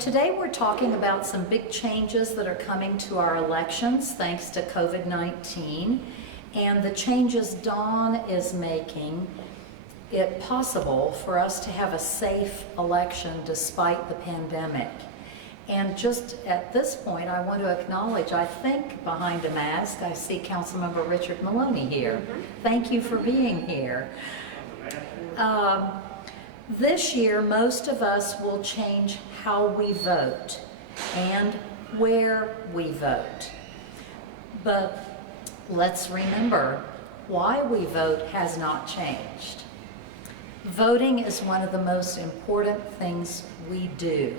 Today we're talking about some big changes that are coming to our elections thanks to COVID-19 and the changes Dawn is making it possible for us to have a safe election despite the pandemic. And just at this point, I want to acknowledge, I think behind a mask, I see Councilmember Richard Maloney here. Thank you for being here. This year, most of us will change how we vote and where we vote. But let's remember, why we vote has not changed. Voting is one of the most important things we do.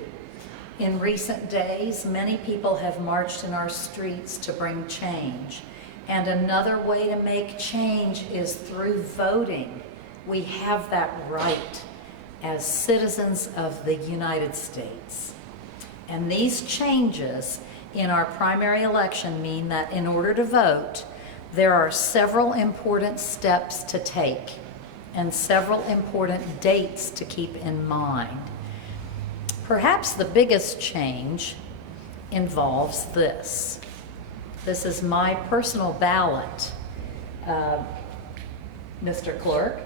In recent days, many people have marched in our streets to bring change. And another way to make change is through voting. We have that right as citizens of the United States. And these changes in our primary election mean that in order to vote, there are several important steps to take and several important dates to keep in mind. Perhaps the biggest change involves this. This is my personal ballot, Mr. Clerk.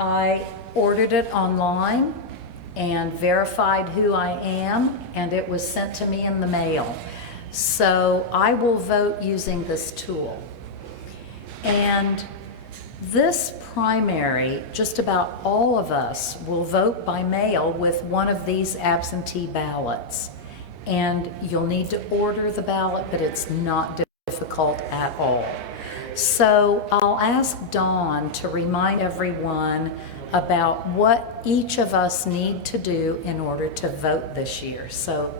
I ordered it online and verified who I am, and it was sent to me in the mail. So I will vote using this tool. And this primary, just about all of us will vote by mail with one of these absentee ballots. And you'll need to order the ballot, but it's not difficult at all. So I'll ask Dawn to remind everyone about what each of us need to do in order to vote this year. So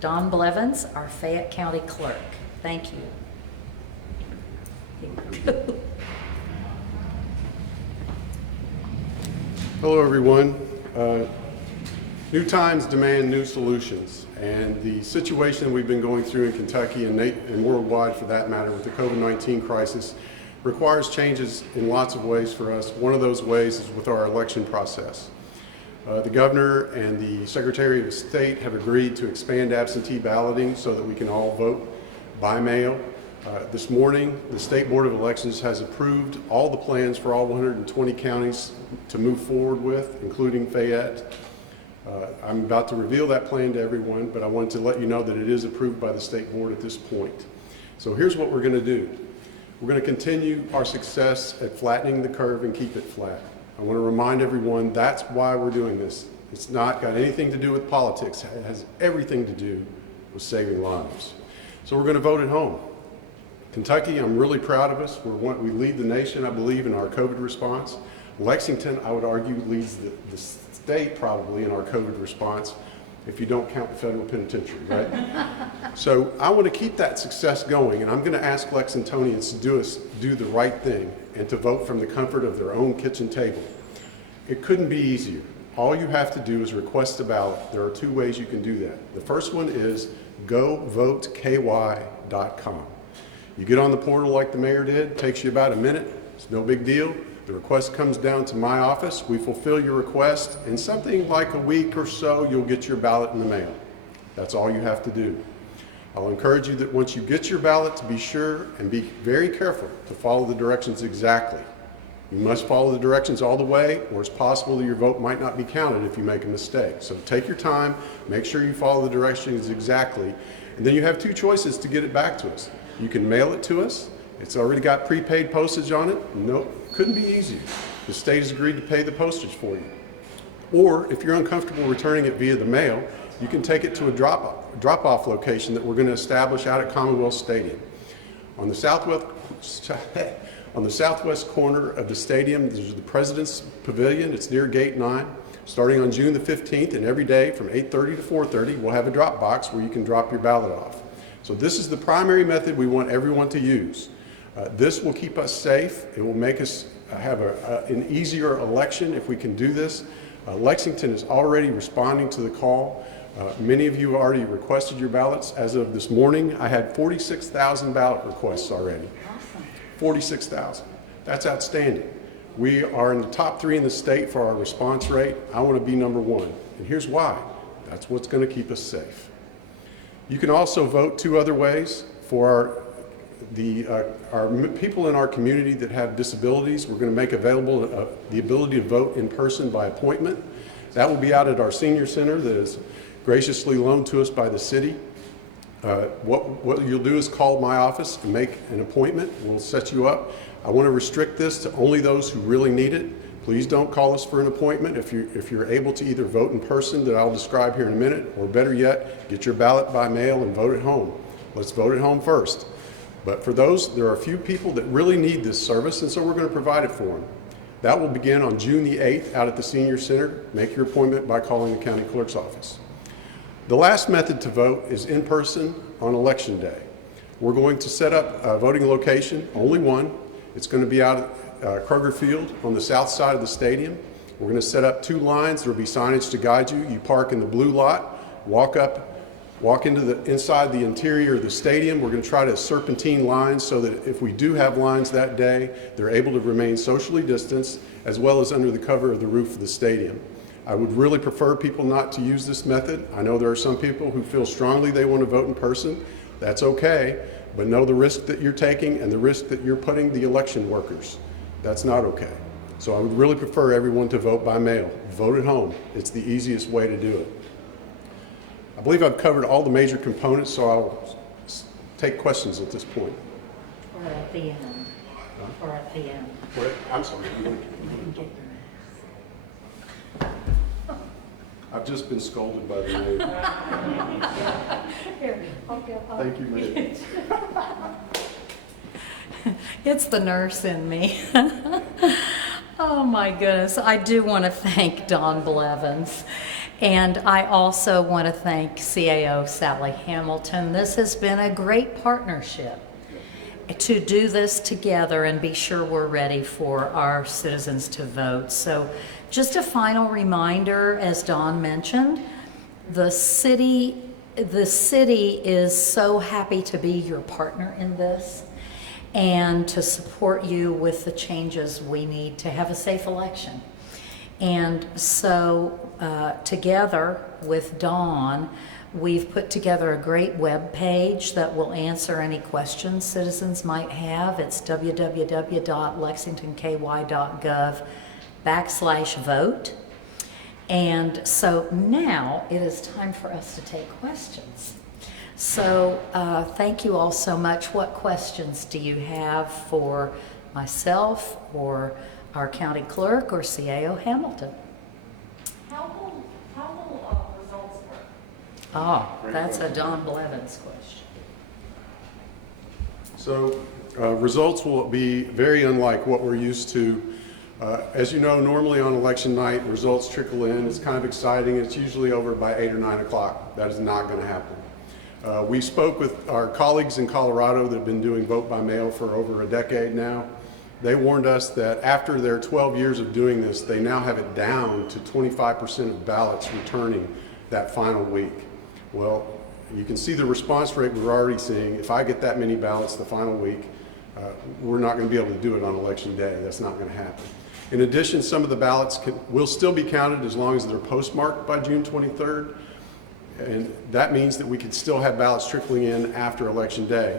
Dawn Blevins, our Fayette County Clerk. Thank you. Hello everyone. New times demand new solutions, and the situation we've been going through in Kentucky and worldwide for that matter with the COVID-19 crisis requires changes in lots of ways for us. One of those ways is with our election process. The governor and the Secretary of State have agreed to expand absentee balloting so that we can all vote by mail. This morning, the State Board of Elections has approved all the plans for all 120 counties to move forward with, including Fayette. I'm about to reveal that plan to everyone, but I want to let you know that it is approved by the State Board at this point. So here's what we're going to do. We're going to continue our success at flattening the curve and keep it flat. I want to remind everyone that's why we're doing this. It's not got anything to do with politics. It has everything to do with saving lives. So we're going to vote at home. Kentucky, I'm really proud of us. We lead the nation, I believe, in our COVID response. Lexington, I would argue, leads the state probably in our COVID response, if you don't count the federal penitentiary, right? So I want to keep that success going, and I'm going to ask Lexingtonians to do the right thing and to vote from the comfort of their own kitchen table. It couldn't be easier. All you have to do is request a ballot. There are two ways you can do that. The first one is govoteky.com. You get on the portal like the mayor did, it takes you about a minute, it's no big deal. The request comes down to my office, we fulfill your request, in something like a week or so, you'll get your ballot in the mail. That's all you have to do. I'll encourage you that once you get your ballot to be sure and be very careful to follow the directions exactly. You must follow the directions all the way, or it's possible that your vote might not be counted if you make a mistake. So take your time, make sure you follow the directions exactly, and then you have two choices to get it back to us. You can mail it to us. It's already got prepaid postage on it. Nope, couldn't be easier. The state has agreed to pay the postage for you. Or if you're uncomfortable returning it via the mail, you can take it to a drop-off location that we're going to establish out at Commonwealth Stadium. On the southwest corner of the stadium, there's the President's Pavilion. It's near Gate 9. Starting on June the 15th and every day from 8:30 to 4:30, we'll have a drop box where you can drop your ballot off. So this is the primary method we want everyone to use. This will keep us safe. It will make us have an easier election if we can do this. Lexington is already responding to the call. Many of you have already requested your ballots. As of this morning, I had 46,000 ballot requests already. 46,000. That's outstanding. We are in the top 3 in the state for our response rate. I want to be number 1. And here's why. That's what's going to keep us safe. You can also vote two other ways. For our people in our community that have disabilities, we're going to make available the ability to vote in person by appointment. That will be out at our senior center that is graciously loaned to us by the city. What you'll do is call my office and make an appointment. We'll set you up. I want to restrict this to only those who really need it. Please don't call us for an appointment if you're able to either vote in person, that I'll describe here in a minute, or better yet, get your ballot by mail and vote at home. Let's vote at home first. But for those, there are a few people that really need this service, and so we're going to provide it for them. That will begin on June the 8th out at the Senior Center. Make your appointment by calling the county clerk's office. The last method to vote is in person on election day. We're going to set up a voting location, only one. It's going to be out at Kroger Field on the south side of the stadium. We're going to set up two lines. There will be signage to guide you. You park in the blue lot, walk into inside the interior of the stadium. We're going to try to serpentine lines so that if we do have lines that day, they're able to remain socially distanced as well as under the cover of the roof of the stadium. I would really prefer people not to use this method. I know there are some people who feel strongly they want to vote in person. That's okay, but know the risk that you're taking and the risk that you're putting the election workers. That's not okay. So I would really prefer everyone to vote by mail. Vote at home. It's the easiest way to do it. I believe I've covered all the major components, so I'll take questions at this point. Or at the end. Or at the end. I'm sorry. I've just been scolded by the maid. Here, I'll get up. Thank you, maid. It's the nurse in me. Oh my goodness. I do want to thank Don Blevins. And I also want to thank CAO Sally Hamilton. This has been a great partnership to do this together and be sure we're ready for our citizens to vote. So just a final reminder, as Don mentioned, the city is so happy to be your partner in this and to support you with the changes we need to have a safe election. And so together with Dawn, we've put together a great web page that will answer any questions citizens might have. It's www.lexingtonky.gov/vote. And so now it is time for us to take questions. So thank you all so much. What questions do you have for myself or our county clerk or CAO Hamilton? How will results work? Oh, that's a Don Blevins question. So results will be very unlike what we're used to. As you know, normally on election night, results trickle in. It's kind of exciting. It's usually over by 8 or 9 o'clock. That is not going to happen. We spoke with our colleagues in Colorado that have been doing vote by mail for over a decade now. They warned us that after their 12 years of doing this, they now have it down to 25% of ballots returning that final week. Well, you can see the response rate we're already seeing. If I get that many ballots the final week, we're not going to be able to do it on election day. That's not going to happen. In addition, some of the ballots will still be counted as long as they're postmarked by June 23rd. And that means that we could still have ballots trickling in after election day.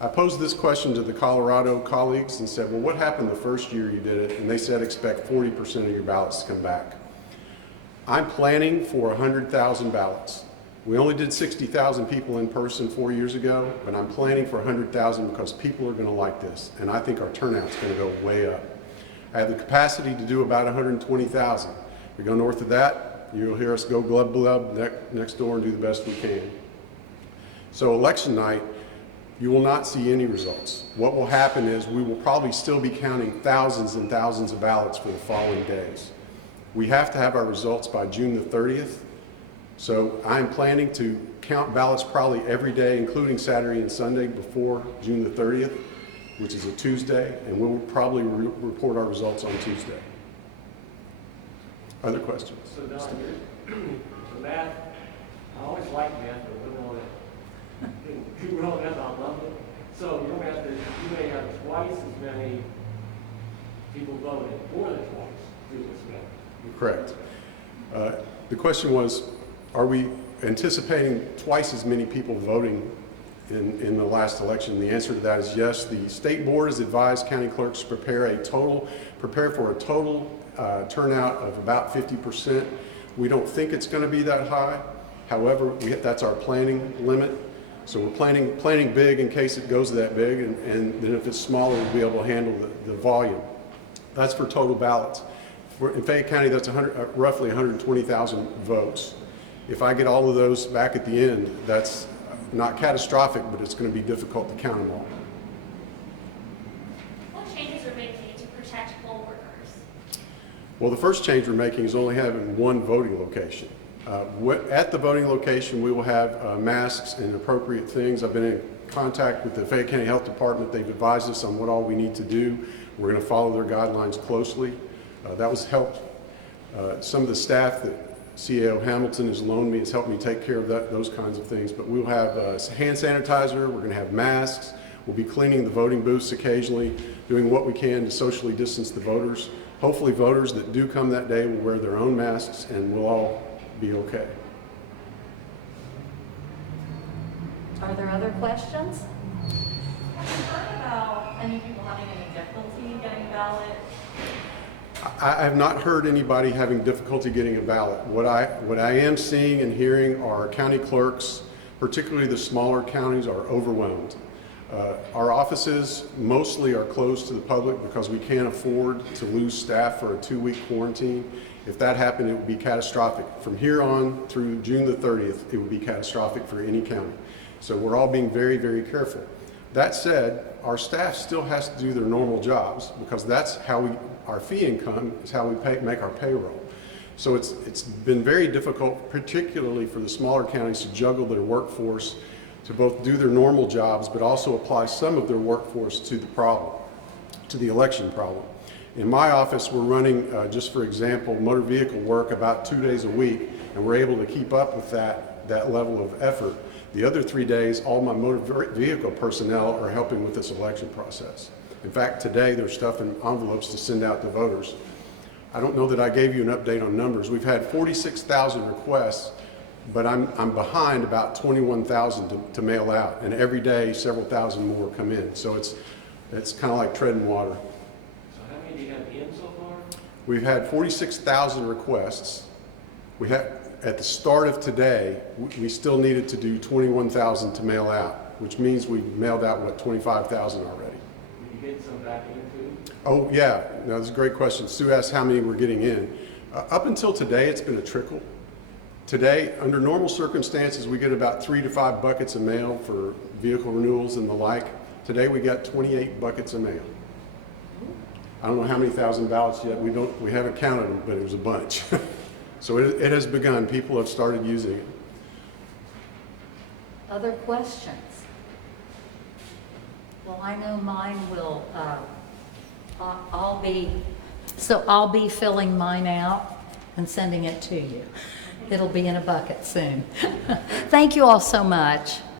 I posed this question to the Colorado colleagues and said, well, what happened the first year you did it? And they said, expect 40% of your ballots to come back. I'm planning for 100,000 ballots. We only did 60,000 people in person 4 years ago, but I'm planning for 100,000 because people are going to like this. And I think our turnout's going to go way up. I have the capacity to do about 120,000. We go north of that, you'll hear us go glub glub next door and do the best we can. So election night, you will not see any results. What will happen is we will probably still be counting thousands and thousands of ballots for the following days. We have to have our results by June the 30th. So I'm planning to count ballots probably every day, including Saturday and Sunday before June the 30th, which is a Tuesday, and we'll probably report our results on Tuesday. Other questions? So Don, the math, I always like math, but we know that you know that I love it. So you may have twice as many people voting, more than twice through this method. Correct. The question was, are we anticipating twice as many people voting in the last election? The answer to that is yes. The state board has advised county clerks to prepare for a total turnout of about 50%. We don't think it's going to be that high. However, that's our planning limit. So we're planning big in case it goes that big, and then if it's smaller, we'll be able to handle the volume. That's for total ballots. In Fayette County, that's roughly 120,000 votes. If I get all of those back at the end, that's not catastrophic, but it's going to be difficult to count them all. What changes are being made to protect poll workers? Well, the first change we're making is only having one voting location. At the voting location, we will have masks and appropriate things. I've been in contact with the Fayette County Health Department. They've advised us on what all we need to do. We're going to follow their guidelines closely. That was helped. Some of the staff that CAO Hamilton has loaned me has helped me take care of those kinds of things. But we'll have hand sanitizer. We're going to have masks. We'll be cleaning the voting booths occasionally, doing what we can to socially distance the voters. Hopefully voters that do come that day will wear their own masks, and we'll all be okay. Are there other questions? Have you heard about any people having any difficulty getting a ballot? I have not heard anybody having difficulty getting a ballot. What I am seeing and hearing are county clerks, particularly the smaller counties, are overwhelmed. Our offices mostly are closed to the public because we can't afford to lose staff for a 2-week quarantine. If that happened, it would be catastrophic. From here on through June the 30th, it would be catastrophic for any county. So we're all being very, very careful. That said, our staff still has to do their normal jobs because that's how our fee income is how we make our payroll. So it's been very difficult, particularly for the smaller counties, to juggle their workforce, to both do their normal jobs, but also apply some of their workforce to the problem, to the election problem. In my office, we're running, just for example, motor vehicle work about 2 days a week, and we're able to keep up with that level of effort. The other 3 days, all my motor vehicle personnel are helping with this election process. In fact, today they're stuffing envelopes to send out to voters. I don't know that I gave you an update on numbers. We've had 46,000 requests, but I'm behind about 21,000 to mail out, and every day several thousand more come in. So it's kind of like treading water. So how many do you have in so far? We've had 46,000 requests. We had, at the start of today, we still needed to do 21,000 to mail out, which means we mailed out, what, 25,000 already. Did you get some back in too? Oh, yeah. No, that's a great question. Sue asked how many we're getting in. Up until today, it's been a trickle. Today, under normal circumstances, we get about 3 to 5 buckets of mail for vehicle renewals and the like. Today, we got 28 buckets of mail. I don't know how many thousand ballots yet. We haven't counted them, but it was a bunch. So it has begun. People have started using it. Other questions? Well, I know mine will, I'll be filling mine out and sending it to you. It'll be in a bucket soon. Thank you all so much.